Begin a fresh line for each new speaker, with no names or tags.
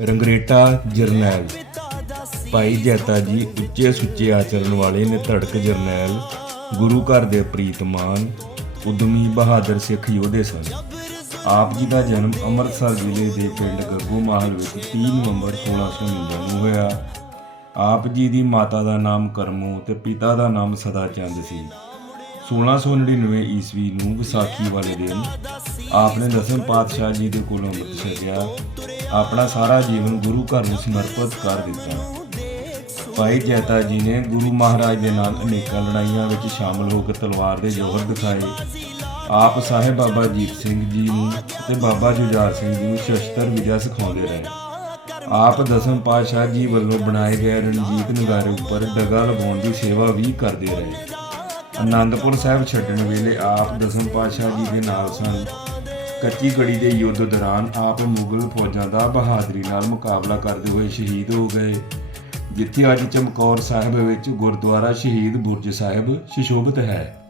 ਰੰਗਰੇਟਾ ਜਰਨੈਲ। ਭਾਈ ਜੈਤਾ ਜੀ ਉੱਚੇ ਸੁੱਚੇ ਆਚਰਣ ਵਾਲੇ ਨੇ ਧੜਕ ਜਰਨੈਲ, ਗੁਰੂ ਘਰ ਦੇ ਪ੍ਰੀਤਮਾਨ ਉਦਮੀ ਬਹਾਦਰ ਸਿੱਖ ਯੋਧੇ ਸਨ। ਆਪ ਜੀ ਦਾ ਜਨਮ ਅੰਮ੍ਰਿਤਸਰ ਜ਼ਿਲ੍ਹੇ ਦੇ ਪਿੰਡ ਗੱਗੂ ਮਾਹਲ ਵਿੱਚ 30 ਨਵੰਬਰ 1649 ਨੂੰ ਹੋਇਆ। ਆਪ ਜੀ ਦੀ ਮਾਤਾ ਦਾ ਨਾਮ ਕਰਮੂ ਤੇ ਪਿਤਾ ਦਾ ਨਾਮ ਸਦਾ ਚੰਦ ਸੀ 1699 ਈਸਵੀ ਨੂੰ ਵਿਸਾਖੀ ਵਾਲੇ ਦਿਨ ਆਪ ਨੇ ਦਸਮ ਪਾਤਸ਼ਾਹ ਜੀ ਦੇ ਕੋਲੋਂ ਅੰਮ੍ਰਿਤ ਛਕਿਆ। ਆਪਣਾ ਸਾਰਾ ਜੀਵਨ ਗੁਰੂ ਘਰ ਨੂੰ ਸਮਰਪਿਤ ਕਰ ਦਿੱਤਾ। ਭਾਈ ਜੈਤਾ ਜੀ ਨੇ ਗੁਰੂ ਮਹਾਰਾਜ ਦੇ ਨਾਲ ਅਨੇਕਾਂ ਲੜਾਈਆਂ ਵਿੱਚ ਸ਼ਾਮਲ ਹੋ ਕੇ ਤਲਵਾਰ ਦੇ ਜੋਹਰ ਦਿਖਾਏ। ਆਪ ਸਾਹਿਬ ਬਾਬਾ ਜੀਤ ਸਿੰਘ ਜੀ ਨੂੰ ਤੇ ਬਾਬਾ ਜੁਝਾਰ ਸਿੰਘ ਜੀ ਨੂੰ ਸ਼ਸਤਰ ਵਿਦਿਆ ਸਿਖਾਉਂਦੇ ਰਹੇ। ਆਪ ਦਸਮ ਪਾਤਸ਼ਾਹ ਜੀ ਵੱਲੋਂ ਬਣਾਏ ਗਏ ਰਣਜੀਤ ਨਗਾਰੇ ਉੱਪਰ ਡਗਾ ਲਗਾਉਣ ਦੀ ਸੇਵਾ ਵੀ ਕਰਦੇ ਰਹੇ। ਅਨੰਦਪੁਰ ਸਾਹਿਬ ਛੱਡਣ ਵੇਲੇ ਆਪ ਦਸਮ ਪਾਤਸ਼ਾਹ ਜੀ ਦੇ ਨਾਲ ਸਨ। ਕੱਚੀ ਕੜੀ ਦੇ ਯੁੱਧ ਦੌਰਾਨ ਆਪ ਮੁਗਲ ਫੌਜਾਂ ਦਾ ਬਹਾਦਰੀ ਨਾਲ ਮੁਕਾਬਲਾ ਕਰਦੇ ਹੋਏ ਸ਼ਹੀਦ ਹੋ ਗਏ। ਜਿੱਥੇ ਅੱਜ ਚਮਕੌਰ ਸਾਹਿਬ ਵਿੱਚ ਗੁਰਦੁਆਰਾ ਸ਼ਹੀਦ ਬੁਰਜ ਸਾਹਿਬ ਸ਼ਿਸ਼ੋਭਿਤ ਹੈ।